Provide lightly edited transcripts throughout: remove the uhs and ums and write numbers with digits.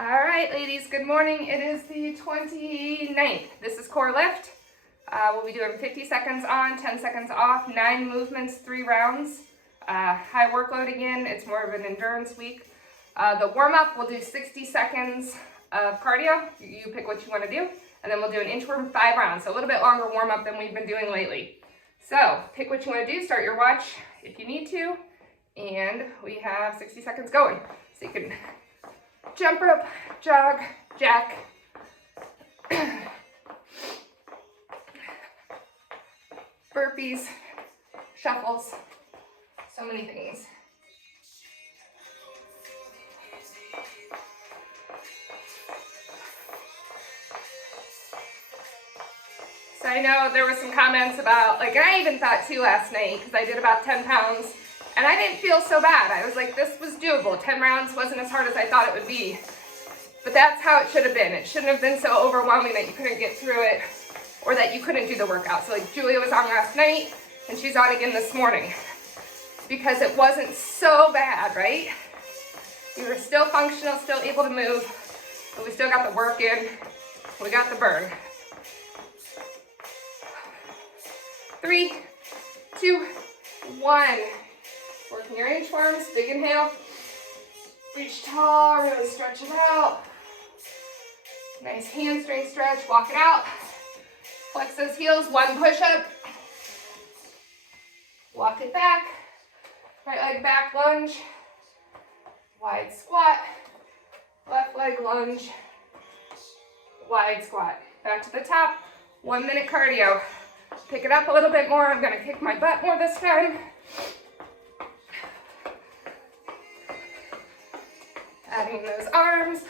All right, ladies, good morning. It is the 29th. This is CORELIFT. We'll be doing 50 seconds on, 10 seconds off, 9 movements, 3 rounds. High workload again. It's more of an endurance week. The warm-up, we'll do 60 seconds of cardio. You pick what you want to do. And then we'll do an inchworm 5 rounds. So a little bit longer warm-up than we've been doing lately. So pick what you want to do. Start your watch if you need to. And we have 60 seconds going. So you can jump rope, jog, jack, burpees, shuffles, so many things. So I know there were some comments about, and I even thought too last night, because I did about 10 pounds, and I didn't feel so bad. I was like, this was doable. 10 rounds wasn't as hard as I thought it would be. But that's how it should have been. It shouldn't have been so overwhelming that you couldn't get through it or that you couldn't do the workout. So like Julia was on last night and she's on again this morning because it wasn't so bad, right? We were still functional, still able to move, but we still got the work in. We got the burn. 3, 2, 1. Working your inchworms, big inhale. Reach tall, really stretch it out. Nice hamstring stretch, walk it out. Flex those heels, 1 push-up. Walk it back. Right leg back lunge. Wide squat. Left leg lunge. Wide squat. Back to the top. 1 minute cardio. Pick it up a little bit more. I'm gonna kick my butt more this time. Adding those arms.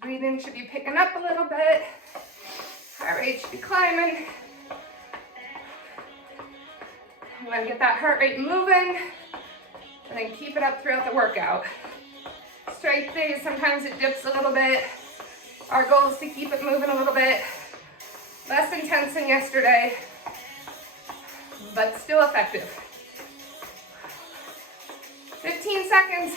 Breathing should be picking up a little bit. Heart rate should be climbing. I'm gonna get that heart rate moving and then keep it up throughout the workout. Straight days, sometimes it dips a little bit. Our goal is to keep it moving a little bit. Less intense than yesterday, but still effective. 15 seconds.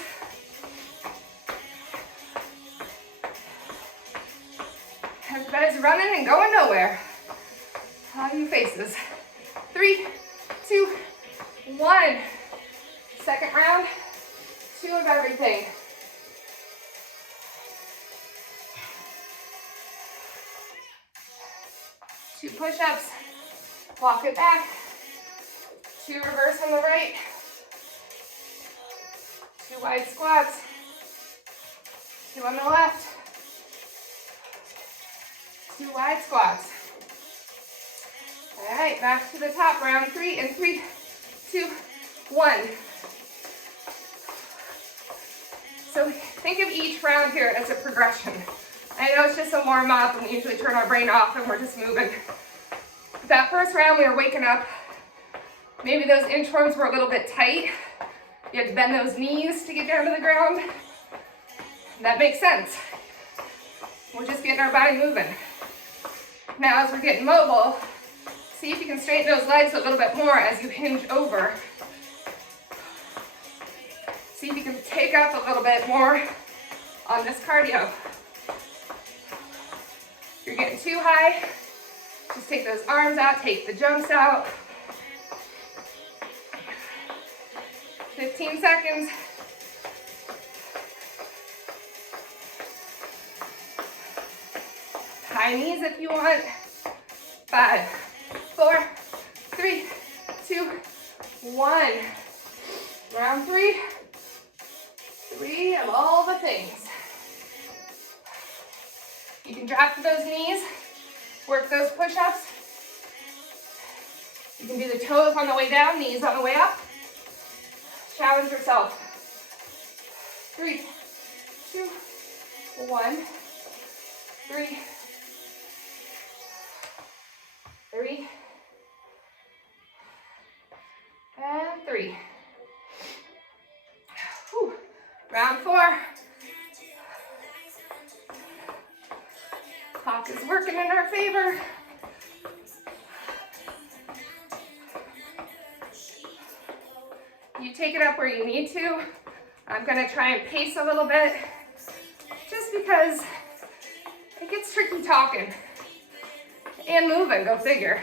Everybody's running and going nowhere. All you faces. 3, 2, 1. Second round, 2 of everything. Two push-ups, walk it back, 2 reverse on the right, 2 wide squats, 2 on the left, 2 wide squats. All right, back to the top, round 3 in 3, 2, 1. So think of each round here as a progression. I know it's just a warm up and we usually turn our brain off and we're just moving. That first round we were waking up, maybe those inchworms were a little bit tight. You had to bend those knees to get down to the ground. That makes sense. We're just getting our body moving. Now as we're getting mobile, see if you can straighten those legs a little bit more as you hinge over. See if you can take up a little bit more on this cardio. If you're getting too high, just take those arms out, take the jumps out. 15 seconds. High knees if you want. 5, 4, 3, 2, 1. Round 3. 3 of all the things. You can drop to those knees, work those push-ups. You can do the toes on the way down, knees on the way up. Challenge yourself. 3, 2, 1. 3, 3, and 3. Whew. Round 4. Clock is working in our favor. You take it up where you need to. I'm gonna try and pace a little bit just because it gets tricky talking and moving, go figure.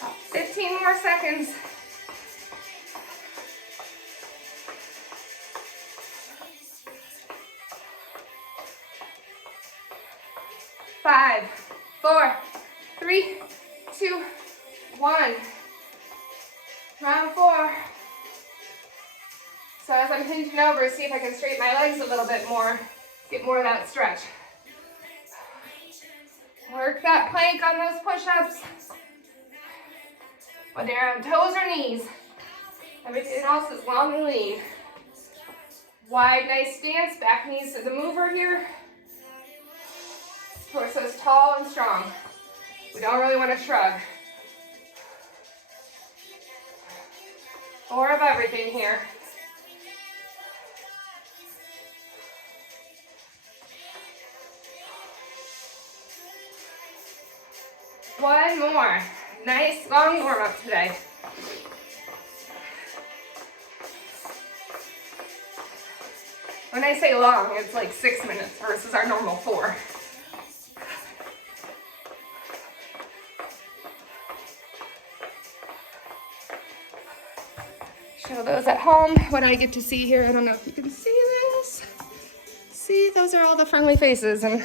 About 15 more seconds. 5, 4, 3, 2, 1. Round 4. So as I'm hinging over, see if I can straighten my legs a little bit more, get more of that stretch. Work that plank on those push-ups. Whether you're on toes or knees. Everything else is long and lean. Wide, nice stance, back knees to the mover here. Torso is tall and strong. We don't really want to shrug. 4 of everything here. One more. Nice long warm up today. When I say long, it's like 6 minutes versus our normal 4. Show those at home what I get to see here. I don't know if you can see this. See, those are all the friendly faces and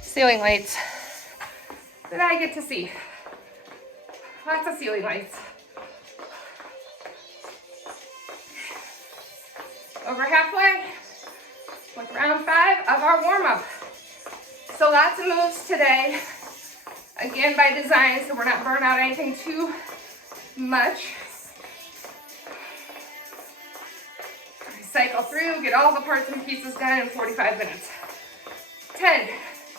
ceiling lights that I get to see. Lots of ceiling lights. Over halfway with round 5 of our warm-up. So lots of moves today. Again, by design, so we're not burning out anything too much. Cycle through, get all the parts and pieces done in 45 minutes. 10,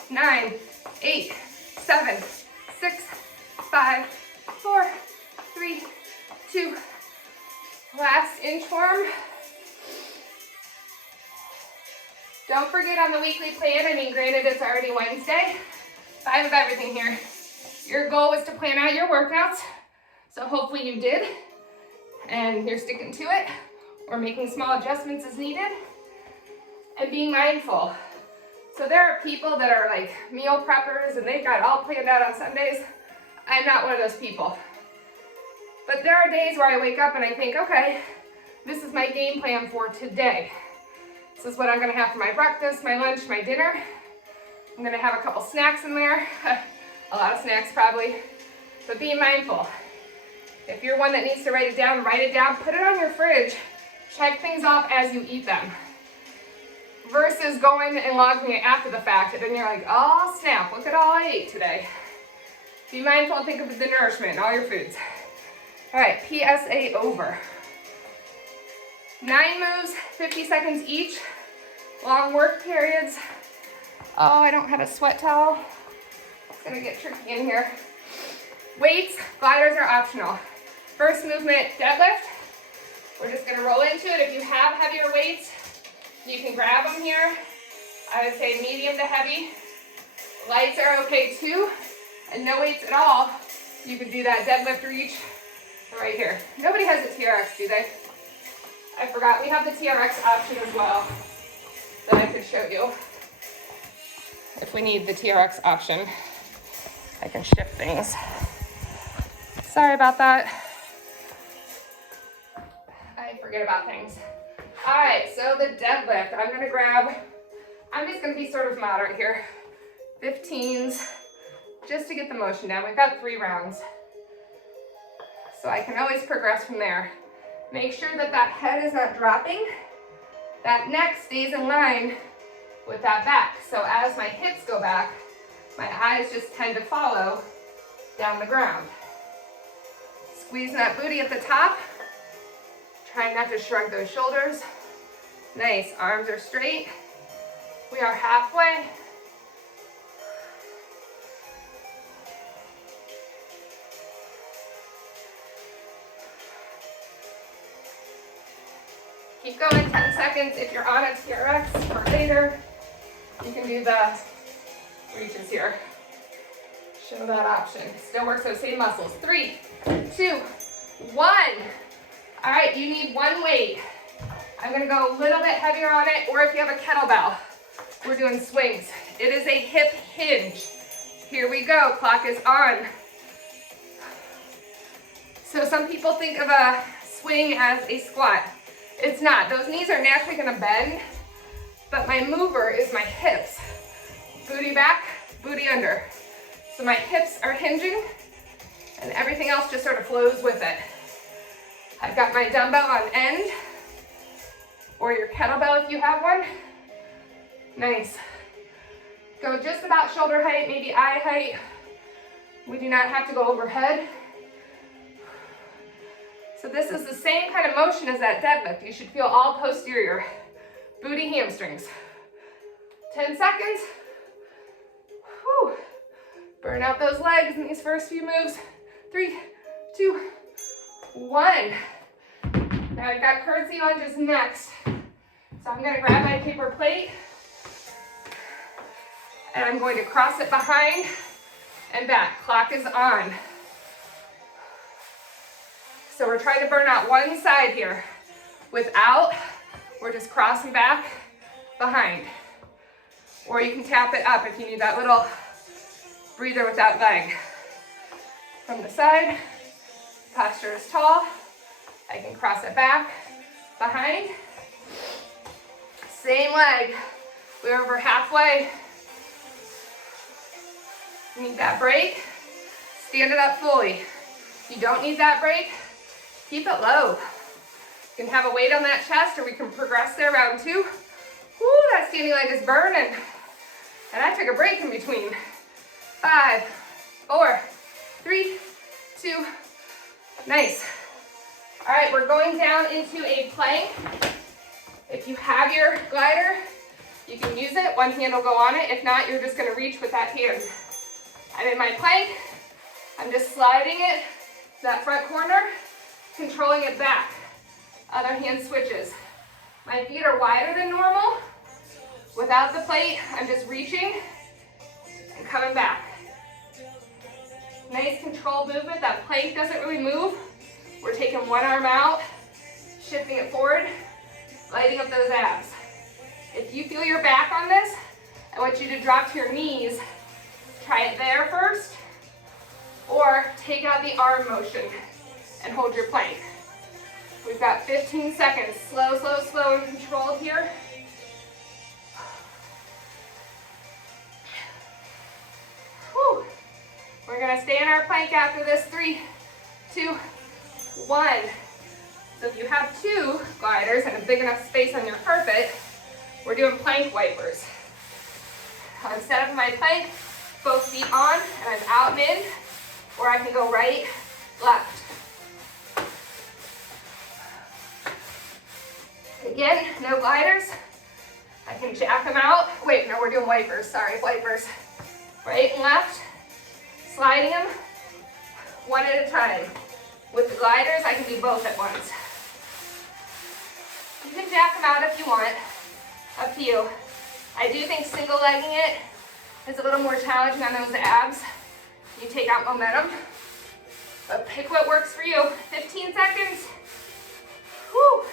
9, 8, 7, 6, 5, 4, 3, 2. Last inchworm. Don't forget on the weekly plan, I mean, granted it's already Wednesday, 5 of everything here. Your goal was to plan out your workouts, so hopefully you did, and you're sticking to it, or making small adjustments as needed, and being mindful. So there are people that are like meal preppers and they got all planned out on Sundays. I'm not one of those people. But there are days where I wake up and I think, okay, this is my game plan for today. This is what I'm gonna have for my breakfast, my lunch, my dinner. I'm gonna have a couple snacks in there. A lot of snacks probably, but be mindful. If you're one that needs to write it down, put it on your fridge. Check things off as you eat them. Versus going and logging it after the fact, and then you're like, oh snap, look at all I ate today. Be mindful and think of the nourishment in all your foods. All right, PSA over. 9 moves, 50 seconds each. Long work periods. Oh, I don't have a sweat towel. It's gonna get tricky in here. Weights, gliders are optional. First movement, deadlift. We're just gonna roll into it. If you have heavier weights, you can grab them here. I would say medium to heavy. Lights are okay too. And no weights at all. You can do that deadlift reach right here. Nobody has a TRX, do they? I forgot, we have the TRX option as well that I could show you. If we need the TRX option, I can shift things. Sorry about that. I forget about things. All right, so the deadlift, I'm just gonna be sort of moderate here. 15s, just to get the motion down. We've got 3 rounds. So I can always progress from there. Make sure that that head is not dropping. That neck stays in line with that back. So as my hips go back, my eyes just tend to follow down the ground. Squeezing that booty at the top. Trying not to shrug those shoulders. Nice, arms are straight. We are halfway. Keep going, 10 seconds. If you're on a TRX or later, you can do the reaches here. Show that option. Still works those same muscles. 3, 2, 1. All right, you need one weight. I'm gonna go a little bit heavier on it, or if you have a kettlebell, we're doing swings. It is a hip hinge. Here we go, clock is on. So some people think of a swing as a squat. It's not. Those knees are naturally gonna bend, but my mover is my hips. Booty back, booty under. So my hips are hinging, and everything else just sort of flows with it. I've got my dumbbell on end, or your kettlebell if you have one. Nice. Go just about shoulder height, maybe eye height. We do not have to go overhead. So this is the same kind of motion as that deadlift. You should feel all posterior. Booty, hamstrings. 10 seconds. Whew. Burn out those legs in these first few moves. 3, 2, 1. Now I've got curtsy lunges next. So I'm gonna grab my paper plate and I'm going to cross it behind and back. Clock is on. So we're trying to burn out one side here. Without, we're just crossing back, behind. Or you can tap it up if you need that little breather with that leg. From the side, posture is tall. I can cross it back, behind. Same leg. We're over halfway. Need that break? Stand it up fully. You don't need that break? Keep it low. You can have a weight on that chest, or we can progress there, round 2. Woo, that standing leg is burning. And I took a break in between. 5, 4, 3, 2, nice. All right, we're going down into a plank. If you have your glider, you can use it. One hand will go on it. If not, you're just gonna reach with that hand. I'm in my plank. I'm just sliding it, that front corner, controlling it back. Other hand switches. My feet are wider than normal. Without the plate, I'm just reaching and coming back. Nice controlled movement. That plank doesn't really move. We're taking one arm out, shifting it forward, lighting up those abs. If you feel your back on this, I want you to drop to your knees. Try it there first, or take out the arm motion and hold your plank. We've got 15 seconds. Slow, slow, slow and controlled here. Whew. We're gonna stay in our plank after this. 3, 2, 1. So if you have 2 gliders and a big enough space on your carpet, we're doing plank wipers. I'm set up in my plank, both feet on, and I'm out and in, or I can go right, left. Again, no gliders. I can jack them out. Wait, no, we're doing wipers. Sorry, wipers. Right and left, sliding them one at a time. With the gliders, I can do both at once. You can jack them out if you want. Up to you. I do think single legging it is a little more challenging on those abs. You take out momentum, but pick what works for you. 15 seconds. Whew.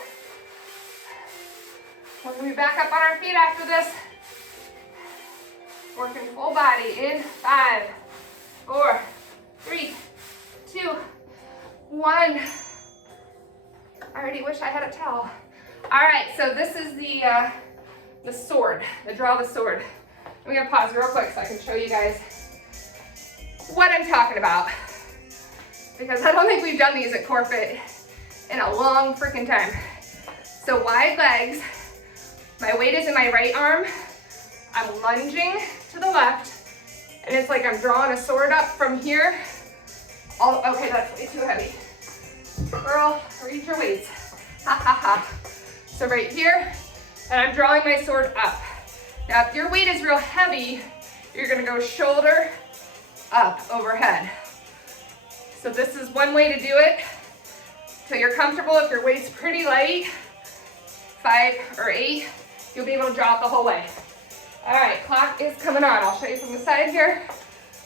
We're gonna be back up on our feet after this. Working full body in 5, 4, 3, 2, 1. I already wish I had a towel. All right, so this is the sword, the draw the sword. I'm gonna pause real quick so I can show you guys what I'm talking about, because I don't think we've done these at CORELIFT in a long freaking time. So wide legs, my weight is in my right arm, I'm lunging to the left, and it's like I'm drawing a sword up from here. Okay, that's way too heavy. Girl, reach your weights. Ha ha ha. So right here, and I'm drawing my sword up. Now, if your weight is real heavy, you're gonna go shoulder up overhead. So this is one way to do it. So you're comfortable. If your weight's pretty light, 5 or 8, you'll be able to draw it the whole way. All right, clock is coming on. I'll show you from the side here.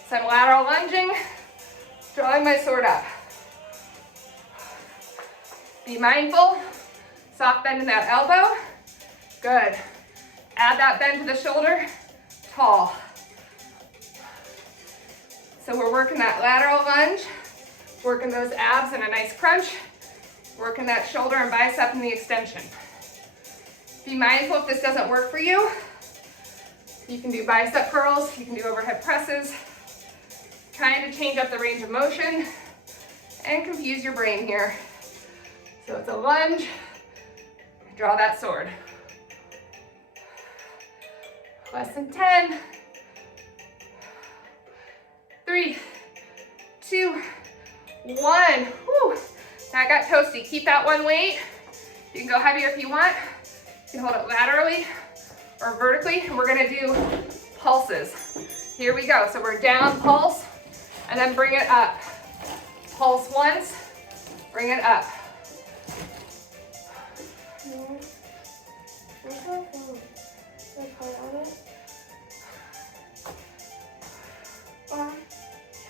So I'm lateral lunging, drawing my sword up. Be mindful, soft bend in that elbow. Good. Add that bend to the shoulder, tall. So we're working that lateral lunge, working those abs in a nice crunch, working that shoulder and bicep in the extension. Be mindful if this doesn't work for you. You can do bicep curls, you can do overhead presses, trying to change up the range of motion and confuse your brain here. So it's a lunge, draw that sword. Less than 10. 3, 2, 1. Whew. That got toasty. Keep that one weight. You can go heavier if you want. You can hold it laterally or vertically, and we're gonna do pulses. Here we go. So we're down, pulse, and then bring it up. Pulse once, bring it up.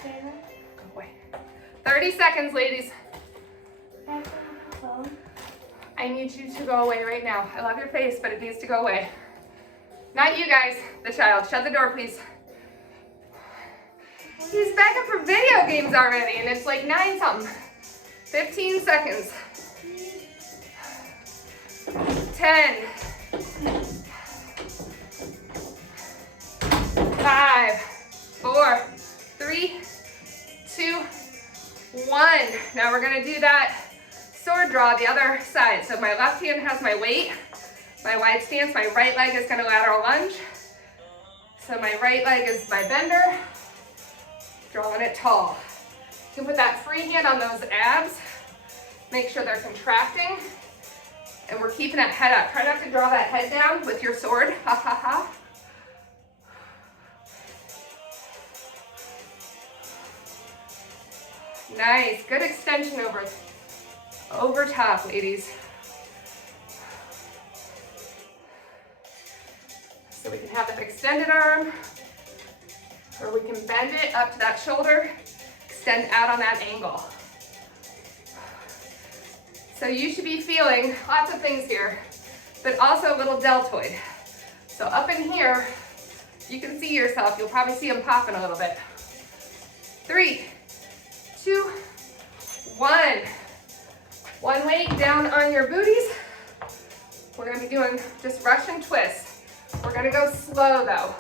Go away. 30 seconds, ladies. I need you to go away right now. I love your face, but it needs to go away. Not you guys, the child. Shut the door, please. He's back up for video games already, and it's like 9 something. 15 seconds. 10. 5, 4, 3, 2, 1. Now we're gonna do that sword draw the other side. So my left hand has my weight, my wide stance, my right leg is gonna lateral lunge. So my right leg is my bender, drawing it tall. You can put that free hand on those abs, make sure they're contracting, and we're keeping that head up. Try not to draw that head down with your sword, ha ha ha. Nice, good extension over top, ladies. So we can have that extended arm, or we can bend it up to that shoulder, extend out on that angle. So you should be feeling lots of things here, but also a little deltoid. So up in here, you can see yourself. You'll probably see them popping a little bit. 3, 2, 1. One weight down on your booties. We're gonna be doing just Russian twists. We're gonna go slow though.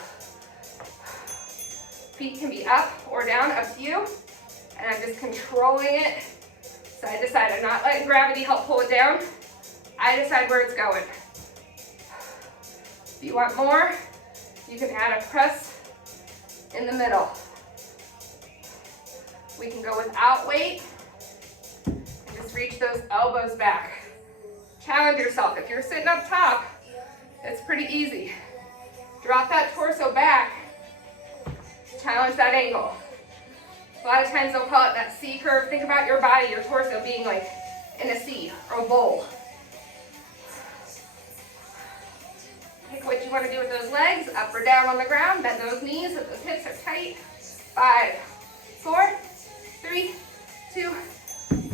Feet can be up or down, up to you. And I'm just controlling it side to side. I'm not letting gravity help pull it down. I decide where it's going. If you want more, you can add a press in the middle. We can go without weight. Just reach those elbows back. Challenge yourself. If you're sitting up top, it's pretty easy. Drop that torso back. Challenge that angle. A lot of times they'll call it that C curve. Think about your body, your torso being like in a C or a bowl. Pick what you want to do with those legs, up or down on the ground. Bend those knees if those hips are tight. 5, 4, 3, 2,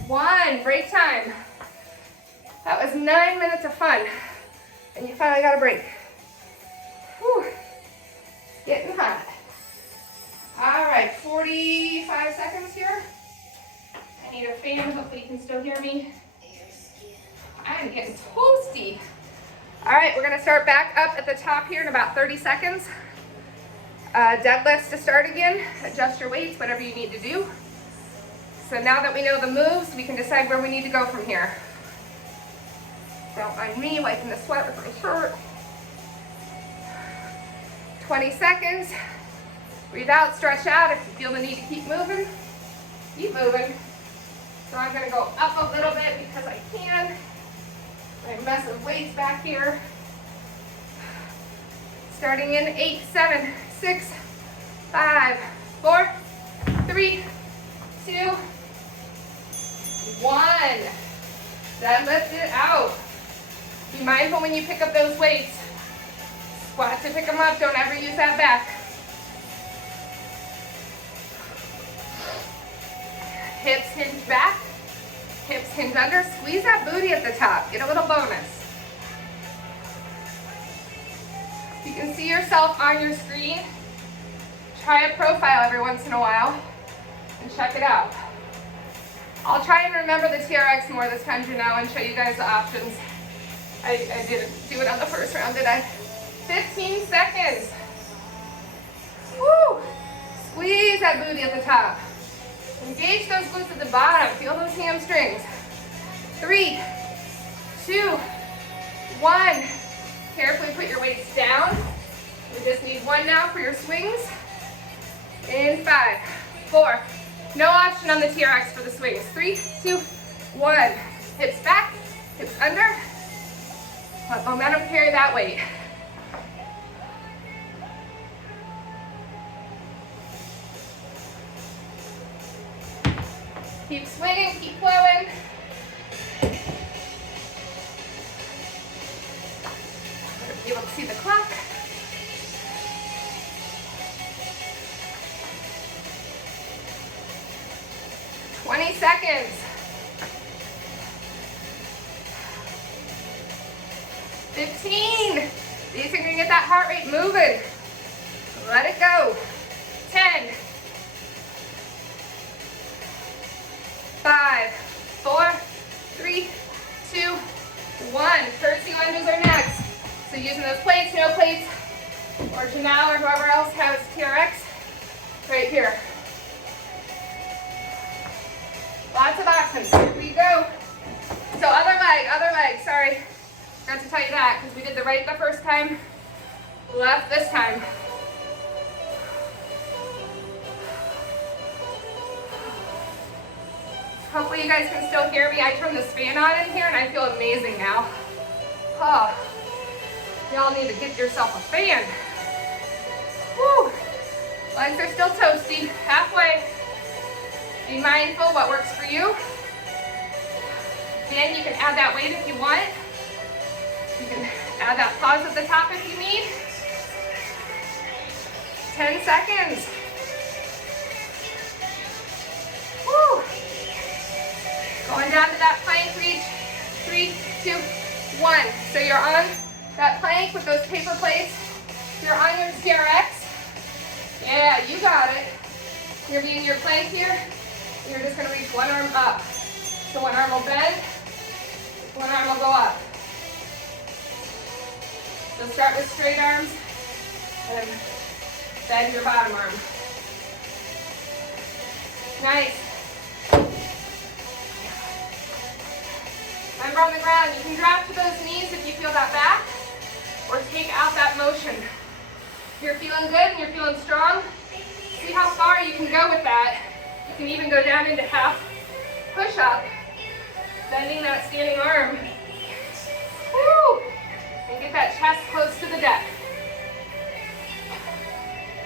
1. Break time. That was 9 minutes of fun, and you finally got a break. Whew. Getting hot. All right, 45 seconds here. I need a fan. Hopefully you can still hear me. I'm getting toasty. All right, we're gonna start back up at the top here in about 30 seconds. Deadlifts to start again. Adjust your weights, whatever you need to do. So now that we know the moves, we can decide where we need to go from here. Don't mind me wiping the sweat with my shirt. 20 seconds. Breathe out, stretch out. If you feel the need to keep moving, keep moving. So I'm gonna go up a little bit because I can. My mess of weights back here. Starting in 8, 7, 6, 5, 4, 3, 2, 1. Then lift it out. Be mindful when you pick up those weights. Squat to pick them up, don't ever use that back. Hips hinge back, hips hinge under. Squeeze that booty at the top, get a little bonus. You can see yourself on your screen. Try a profile every once in a while and check it out. I'll try and remember the TRX more this time, Janelle, and show you guys the options. I didn't do it on the first round, did I? 15 seconds. Woo! Squeeze that booty at the top. Engage those glutes at the bottom. Feel those hamstrings. 3, 2, 1. Carefully put your weights down. We just need one now for your swings. In 5, 4. No option on the TRX for the swings. 3, 2, 1. Hips back, hips under. Let momentum carry that weight. Keep swinging, keep flowing. Be able to see the clock. Twenty seconds. 15. These are gonna get that heart rate moving. Let it go. 10. 5, 4, 3, 2, 1. Curtsy lunges are next. So using those plates, no plates, or Janelle or whoever else has TRX, right here. Lots of options. Here we go. So other leg, sorry. Forgot to tell you that because we did the right the first time, left this time. Hopefully you guys can still hear me. I turned this fan on in here and I feel amazing now. Oh, y'all need to get yourself a fan. Woo. Legs are still toasty, halfway. Be mindful what works for you. Again, you can add that weight if you want. You can add that pause at the top if you need. 10 seconds. Woo. Going down to that plank reach. 3, 2, 1. So you're on that plank with those paper plates. You're on your TRX. Yeah, you got it. You're gonna be in your plank here. You're just gonna reach one arm up. So one arm will bend, one arm will go up. So start with straight arms and bend your bottom arm. Nice. Remember on the ground, you can drop to those knees if you feel that back, or take out that motion. If you're feeling good and you're feeling strong, see how far you can go with that. You can even go down into half push-up, bending that standing arm. Woo! And get that chest close to the deck.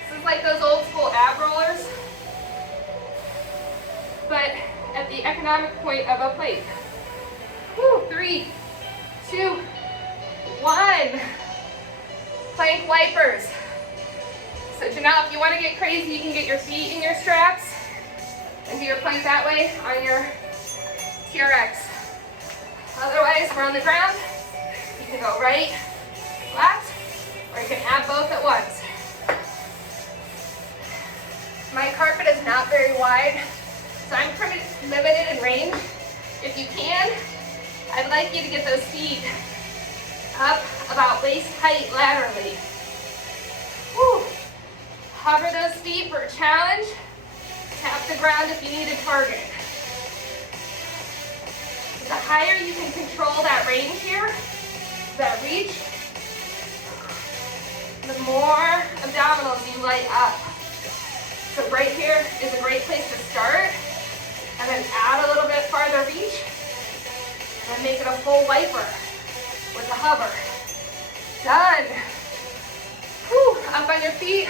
This is like those old school ab rollers, but at the economic point of a plate. Woo, 3, 2, 1. Plank wipers. So Janelle, if you want to get crazy, you can get your feet in your straps and do your plank that way on your TRX. Otherwise, we're on the ground. You can go right, left, or you can add both at once. My carpet is not very wide, so I'm pretty limited in range. If you can, I'd like you to get those feet up about waist height laterally. Woo. Hover those feet for a challenge. Tap the ground if you need a target. The higher you can control that range here, that reach, the more abdominals you light up. So right here is a great place to start, and then add a little bit farther reach, and make it a full wiper with a hover. Done. Whew. Up on your feet,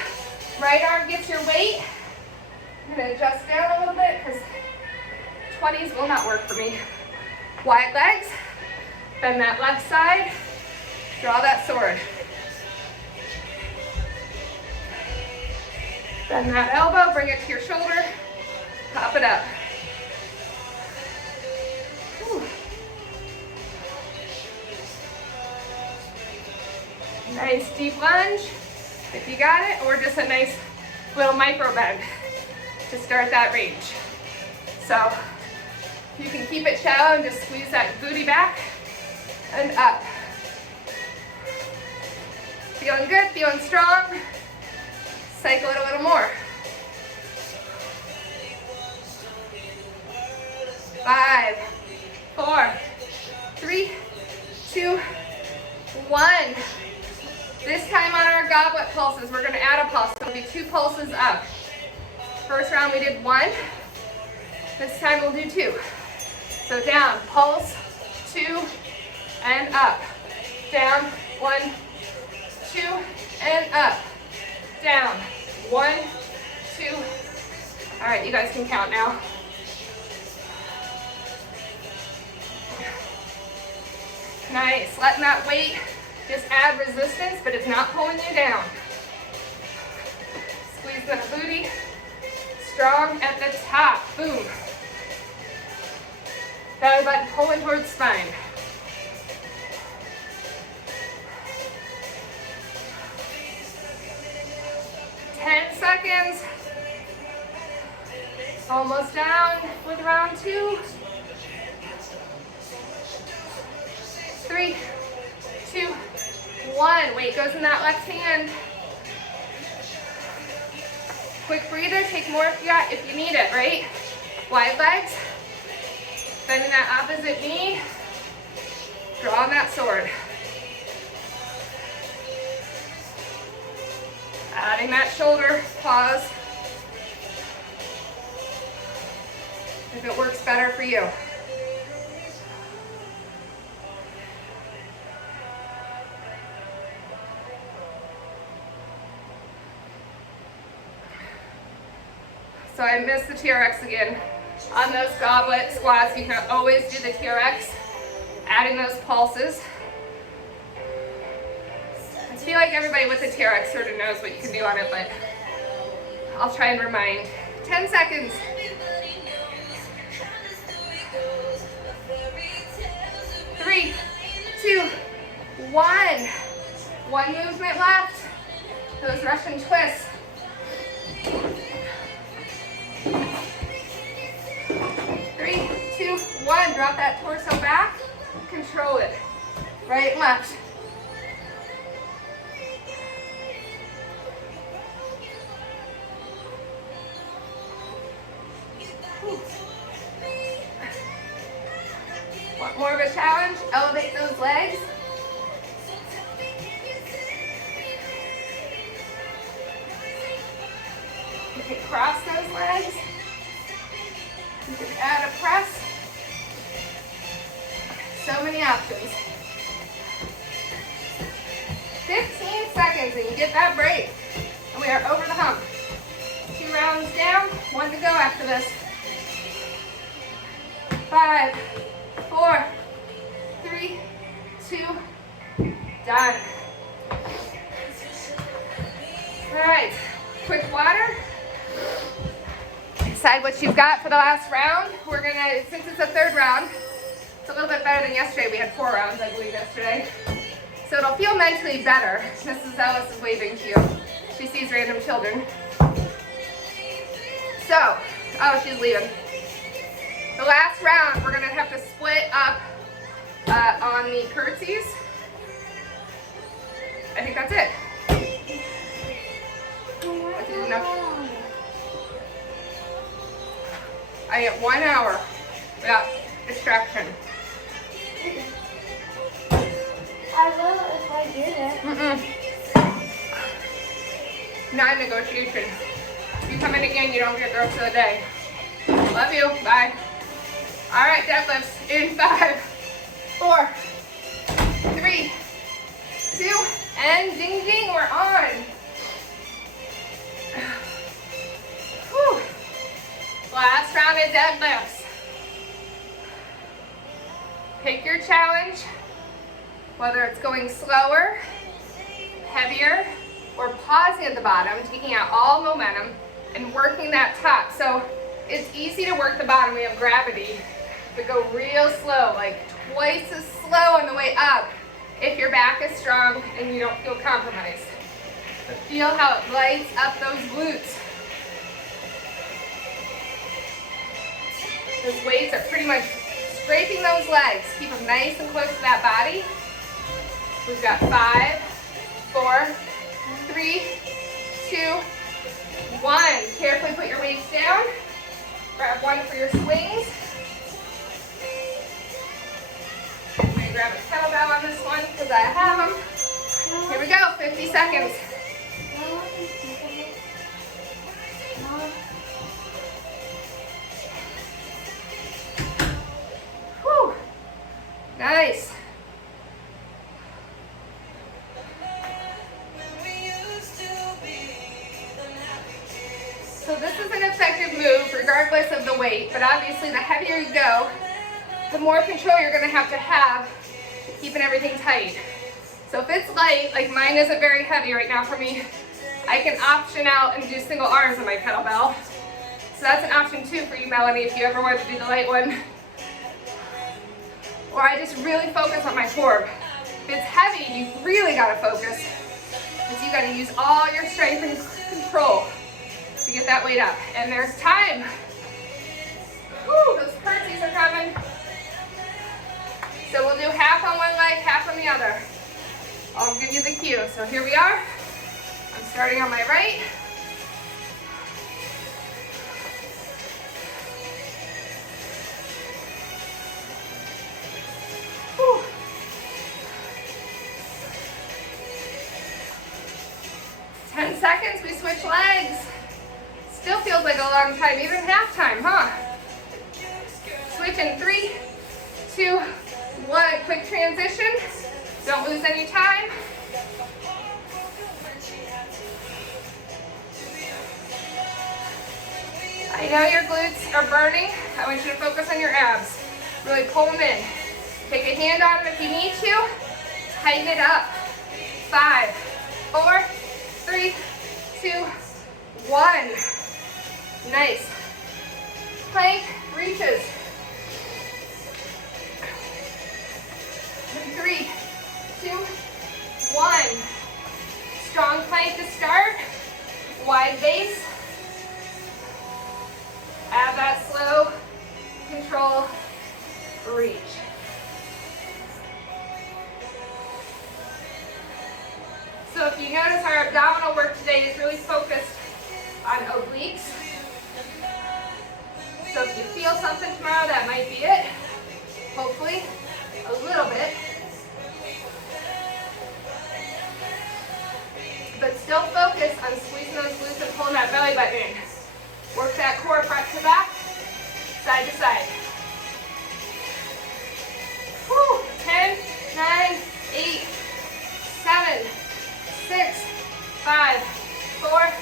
right arm gets your weight. I'm gonna adjust down a little bit because 20s will not work for me. Wide legs, bend that left side, Draw that sword. Bend that elbow, bring it to your shoulder, pop it up. Whew. Nice deep lunge, if you got it, or just a nice little micro bend to start that range. So you can keep it shallow and just squeeze that booty back and up. Feeling good, feeling strong. Cycle it a little more. 5, 4, 3, 2, 1. This time on our goblet pulses, we're going to add a pulse. So it'll be 2 pulses up. First round we did 1. This time we'll do 2. So down, pulse, 2, and up. Down, 1, 2, and up. Down, 1, 2. All right, you guys can count now. Nice, letting that weight just add resistance, but it's not pulling you down. Squeeze that booty, strong at the top, boom. Belly button pulling towards spine. Seconds. Almost down with round 2. 3, 2, 1. Weight goes in that left hand. Quick breather. Take more if you need it, right? Wide legs. Bending that opposite knee. Drawing that sword. Adding that shoulder, pause. If it works better for you. So I missed the TRX again. On those goblet squats, you can always do the TRX, adding those pulses. I feel like everybody with the TRX sort of knows what you can do on it, but I'll try and remind. 10 seconds. 3, 2, 1. One movement left. Those Russian twists. 3, 2, 1. Drop that torso back. Control it. Right and left. Want more of a challenge? Elevate those legs. You can cross those legs. You can add a press. So many options. 15 seconds and you get that break. And we are over the hump. 2 rounds down, 1 to go after this. 5, 4, 3, 2, done. All right, quick water. Decide what you've got for the last round. We're gonna, since it's a 3rd round, it's a little bit better than yesterday. We had 4 rounds, I believe, yesterday. So it'll feel mentally better. Mrs. Ellis is waving to you. She sees random children. So, oh, she's leaving. The last round, we're gonna have to split up on the curtsies. I think that's it. That's enough. I get 1 hour without distraction. I will if I did it. Non-negotiation. If you come in again, you don't get girls for the day. Love you. Bye. All right, deadlifts in 5, 4, 3, 2, and ding ding, we're on. Whew. Last round of deadlifts. Pick your challenge. Whether it's going slower, heavier, or pausing at the bottom, taking out all momentum and working that top. So it's easy to work the bottom. We have gravity, but go real slow, like twice as slow on the way up if your back is strong and you don't feel compromised. But feel how it lights up those glutes. Those weights are pretty much scraping those legs. Keep them nice and close to that body. We've got 5, 4, 3, 2, 1. Carefully put your weights down. Grab one for your swings. I'm going to grab a kettlebell on this one because I have them. Here we go, 50 seconds. Whew. Nice. So this is an effective move regardless of the weight, but obviously the heavier you go, the more control you're going to have keeping everything tight. So if it's light, like mine isn't very heavy right now for me, I can option out and do single arms on my kettlebell. So that's an option too for you, Melanie, if you ever want to do the light one. Or I just really focus on my core. If it's heavy, you really got to focus because you got to use all your strength and control to get that weight up. And there's time. Woo, those curtsies are coming. So we'll do half on one leg, half on the other. I'll give you the cue. So here we are. I'm starting on my right. Whew. Ten seconds, we switch legs. Still feels like a long time, even half time, huh? Switch in 3, 2, 1. Quick transition. Don't lose any time. I know your glutes are burning. I want you to focus on your abs. Really pull them in. Take a hand on them if you need to. Tighten it up. 5, 4, 3, 2, 1. Nice. Plank reaches. 3, 2, 1. Strong plank to start. Wide base. Add that slow control reach. So if you notice, our abdominal work today is really focused on obliques. So if you feel something tomorrow, that might be it. Hopefully, a little bit. But still focus on squeezing those glutes and pulling that belly button in. Work that core front to back, side to side. Whew. 10, 9, 8, 7, 6, 5, 4,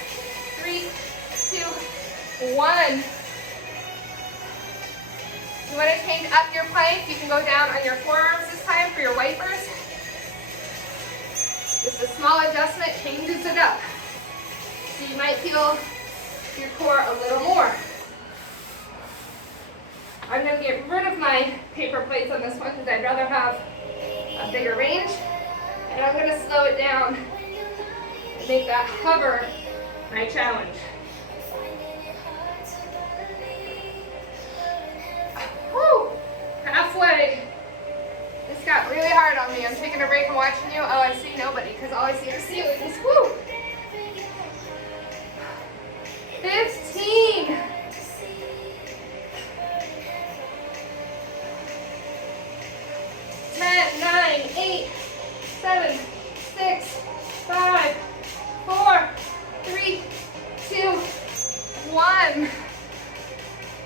3, 2, 1. You want to change up your plank, you can go down on your forearms this time for your wipers. Just a small adjustment changes it up. So you might feel your core a little more. I'm going to get rid of my paper plates on this one because I'd rather have a bigger range. And I'm going to slow it down and make that hover my challenge. Woo! Halfway. This got really hard on me. I'm taking a break and watching you. Oh, I see nobody because all I see are ceilings. Woo! 15. 10, 9, 8, 7, 6, 5, 4, 3, 2, 1.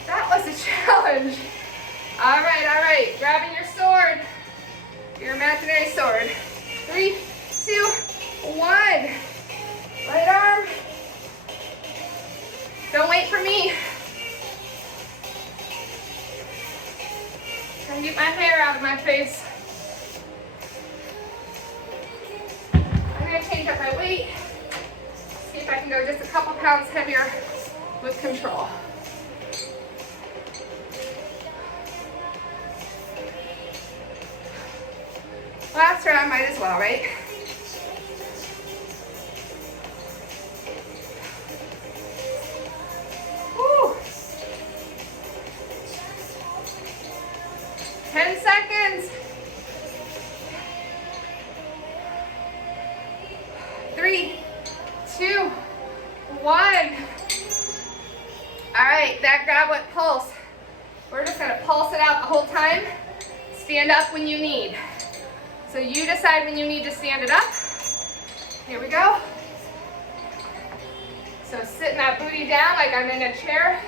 That was a challenge. All right. Grabbing your sword, your imaginary sword. 3, 2, 1. Right arm. Don't wait for me. Trying to get my hair out of my face. gonna change up my weight. See if I can go just a couple pounds heavier with control. Last round, might as well, right? Woo. 10 seconds. 3, 2, 1. All right, that goblet pulse. We're just gonna pulse it out the whole time. Stand up when you need. So you decide when you need to stand it up. Here we go. So sitting that booty down like I'm in a chair.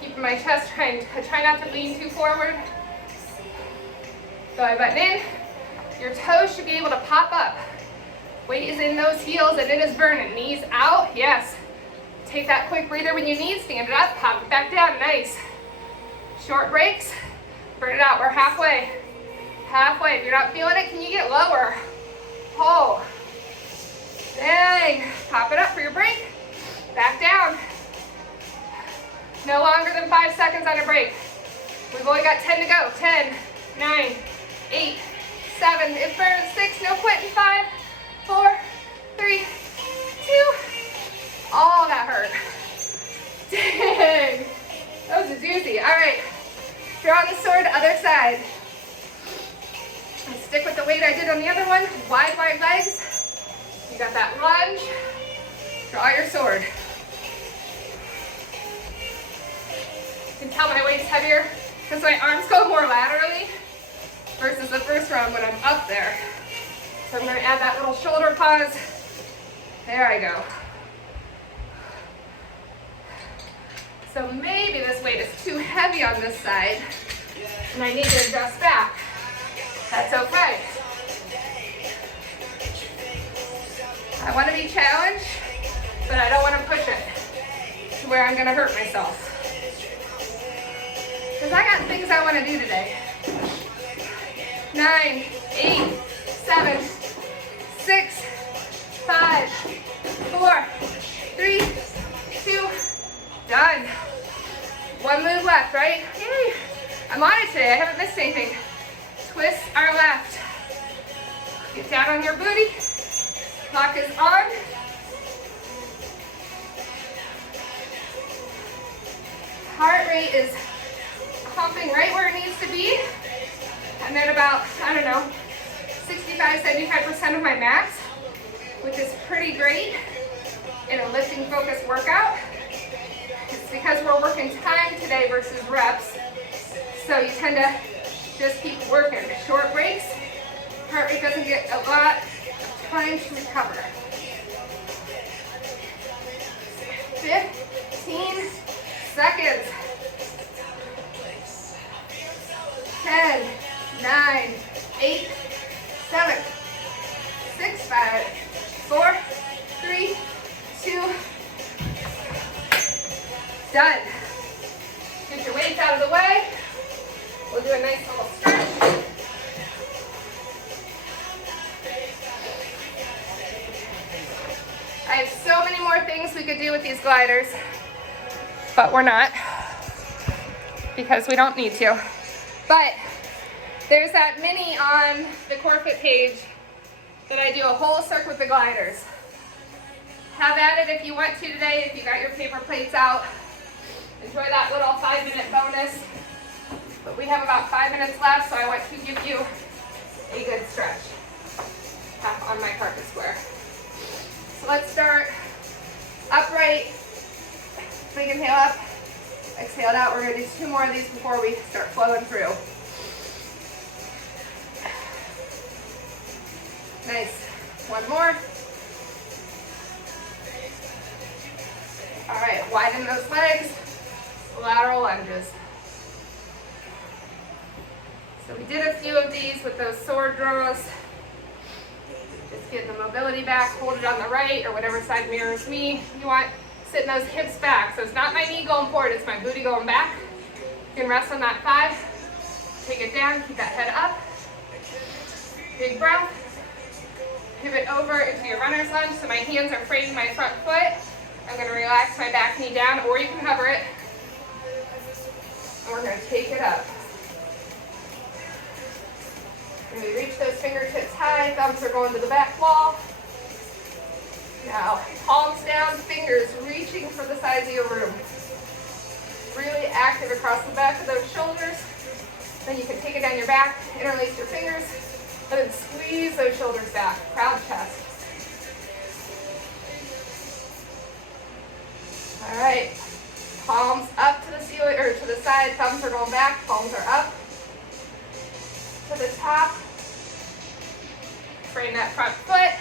Keeping my chest try not to lean too forward. Belly button in. Your toes should be able to pop up. Weight is in those heels and it is burning. Knees out, yes. Take that quick breather when you need. Stand it up, pop it back down, nice. Short breaks, burn it out. We're halfway. Halfway. If you're not feeling it, can you get lower? Hold. Dang. Pop it up for your break. Back down. No longer than 5 seconds on a break. We've only got 10 to go. 10, 9, 8, 7. It burns. 6. No quitting. 5, 4, 3, 2. Oh, that hurt. Dang. That was a doozy. All right. Drawing the sword, other side. And stick with the weight I did on the other one. Wide, wide legs. You got that lunge. Draw your sword. You can tell my weight's heavier because my arms go more laterally versus the first round when I'm up there. So I'm going to add that little shoulder pause. There I go. So maybe this weight is too heavy on this side and I need to adjust back. That's okay. I want to be challenged, but I don't want to push it to where I'm going to hurt myself. Because I got things I want to do today. 9, 8, 7, 6, 5, 4, 3, 2, done. One move left, right? Yay. I'm on it today. I haven't missed anything. Twist our left. Get down on your booty. Clock is on. Heart rate is pumping right where it needs to be. I'm at about, I don't know, 65, 75% of my max, which is pretty great in a lifting focused workout. It's because we're working time today versus reps. So you tend to just keep working. Short breaks, heart rate doesn't get a lot of time to recover. 15 seconds. 10, 9, 8, 7, 6, 5, 4, 3, 2, done. Get your weights out of the way. We'll do a nice little stretch. I have so many more things we could do with these gliders, but we're not because we don't need to. But there's that mini on the CORELIFT page that I do a whole circuit with the gliders. Have at it if you want to today, if you got your paper plates out. Enjoy that little 5-minute bonus. But we have about 5 minutes left, so I want to give you a good stretch. Tap on my carpet square. So let's start upright. Big inhale up, exhale out. We're gonna do 2 more of these before we start flowing through. Nice. 1 more. All right, widen those legs. Lateral lunges. So we did a few of these with those sword draws. Just getting the mobility back, hold it on the right or whatever side mirrors me. You want sitting those hips back. So it's not my knee going forward, it's my booty going back. You can rest on that 5. Take it down, keep that head up. Big breath. Pivot over into your runner's lunge, so my hands are framing my front foot. I'm going to relax my back knee down, or you can hover it. And we're going to take it up. And we reach those fingertips high, thumbs are going to the back wall. Now, palms down, fingers reaching for the sides of your room. Really active across the back of those shoulders. Then you can take it down your back, interlace your fingers, and then squeeze those shoulders back, proud chest. All right, palms up to the ceiling, or to the side, thumbs are going back, palms are up. To the top, frame that front foot.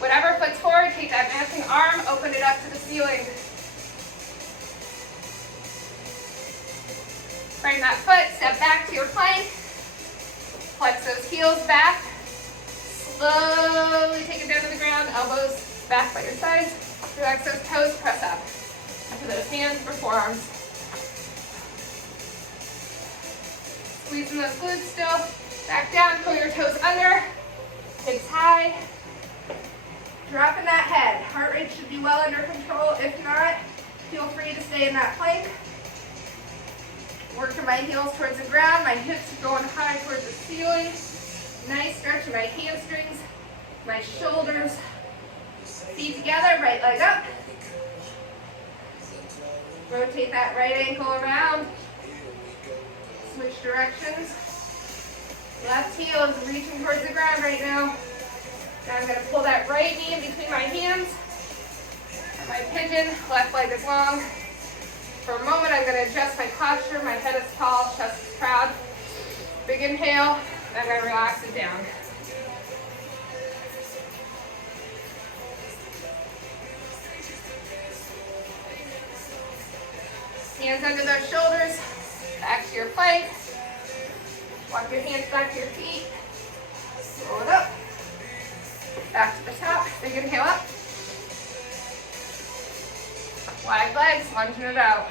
Whatever foot's forward, take that matching arm, open it up to the ceiling. Frame that foot, step back to your plank. Flex those heels back. Slowly take it down to the ground, elbows back by your sides. Relax those toes, press up. Into those hands for forearms. Squeezing those glutes still. Back down, pull your toes under. Hips high. Dropping that head. Heart rate should be well under control. If not, feel free to stay in that plank. Working my heels towards the ground. My hips are going high towards the ceiling. Nice stretch of my hamstrings, my shoulders. Feet together, right leg up. Rotate that right ankle around. Switch directions. Left heel is reaching towards the ground right now. Now I'm going to pull that right knee in between my hands. My pigeon, left leg is long. For a moment, I'm going to adjust my posture. My head is tall, chest is proud. Big inhale, and I'm going to relax it down. Hands under those shoulders, back to your plank. Walk your hands back to your feet. Roll it up. Back to the top. Big inhale up. Wide legs, lunging it out.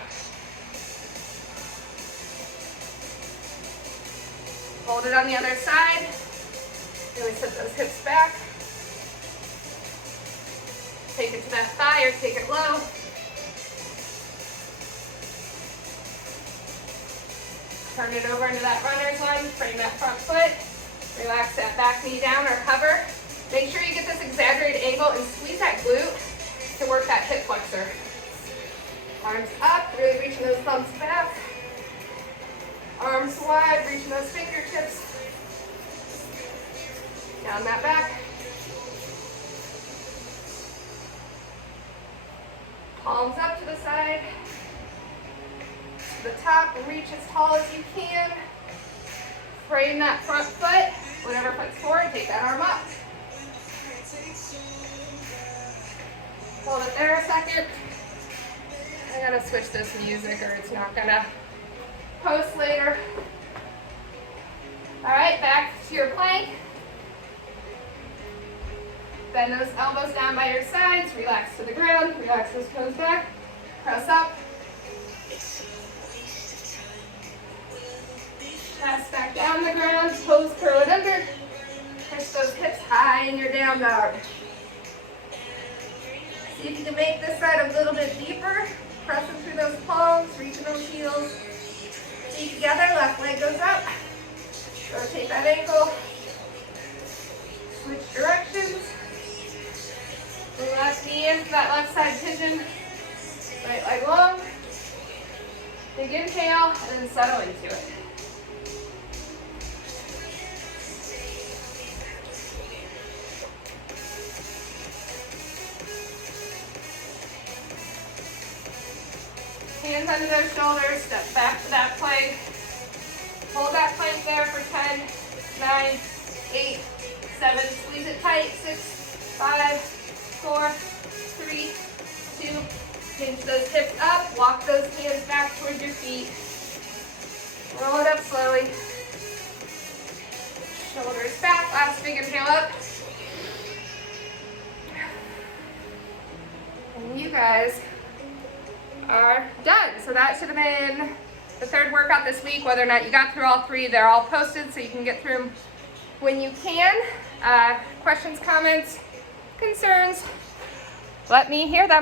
Hold it on the other side. Really sit those hips back. Take it to that thigh or take it low. Turn it over into that runner's lunge. Frame that front foot. Relax that back knee down or hover. Make sure you get this exaggerated angle and squeeze that glute to work that hip flexor. Arms up, really reaching those thumbs back. Arms wide, reaching those fingertips. Down that back. Palms up to the side. To the top, reach as tall as you can. Frame that front foot. Whatever foot's forward, take that arm up. Hold it there a second. I gotta switch this music or it's not gonna post later. All right, back to your plank. Bend those elbows down by your sides. Relax to the ground. Relax those toes back. Press up. Chest back down the ground. Toes curl it under. Push those hips high in your down dog. See if you can make this side a little bit deeper. Pressing through those palms, reaching those heels. Feet together, left leg goes up. Rotate that ankle. Switch directions. Left knee into that left side pigeon. Right leg long. Big inhale, and then settle into it. Hands under those shoulders, step back to that plank. Hold that plank there for 10, 9, 8, 7, squeeze it tight, 6, 5, 4, 3, 2, hinge those hips up, walk those hands back towards your feet. Roll it up slowly. Shoulders back, last big inhale up. And you guys are done. So that should have been the third workout this week. Whether or not you got through all three, they're all posted so you can get through them when you can. Questions, comments, concerns, let me hear them.